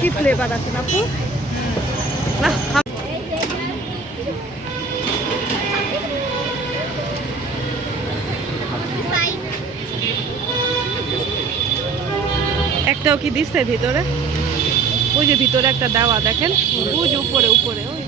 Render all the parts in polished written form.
কি ফ্লেভার আছে না আপু? না একটাও কি দিচ্ছে ভিতরে? ওই যে ভিতরে একটা দেওয়া দেখেন, ওই যে উপরে উপরে ওই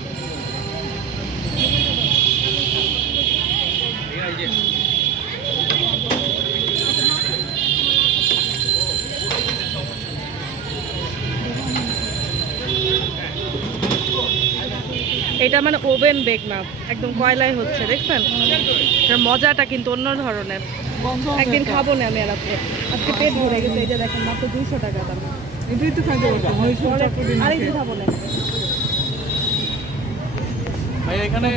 এটা মানে ওভেন বেক না, একদম কয়লায় হচ্ছে, দেখছেন? এটার মজাটা কিন্তু অন্য ধরনের। একদিন খাবো না আমি আর আপনি, আজকে পেট ভরে গেছে। এই যে দেখেন মাত্র 200 টাকা দাম। এটাই তো খাইতে আর এই খাবো না, ভাই এখানে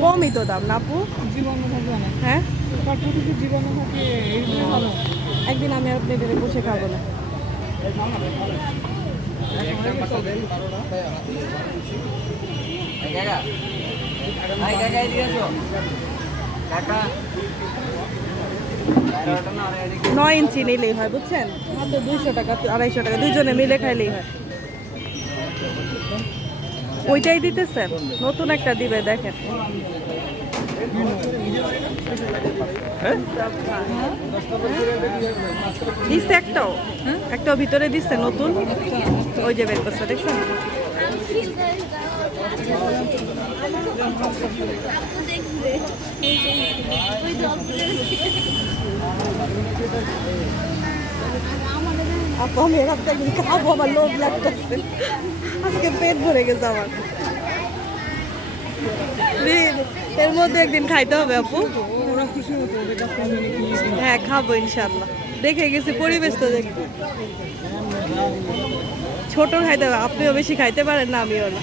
কমই তো দাম না আপু? জীবাণু থাকে না। হ্যাঁ কাঠপুরিতে জীবাণু থাকে, এইগুলো ভালো। একদিন আমি আর আপনি এটারে বসে খাবো না। নয় ইঞ্চি নিলেই হয়, বুঝছেন? মাত্র 200 টাকা 250 টাকা, দুইজনে মিলে খাইলেই হয়। ওইটাই দিতেছেন, নতুন একটা দিবে দেখেন। দিচ্ছে একটাও, একটাও ভিতরে দিচ্ছে নতুন, ওই যে বের করছে, দেখছেন? আপু আমি এরকম একদিন খাবো, আমার লোভ লাগতেছে, আজকে পেট ভরে গেছে আমার। এর মধ্যে একদিন খাইতে হবে আপু। হ্যাঁ খাবো ইনশাল্লাহ, দেখে গেছি পরিবেশ তো দেখবো। ছোট খাইতে হবে, আপনিও বেশি খাইতে পারেন না, আমিও না।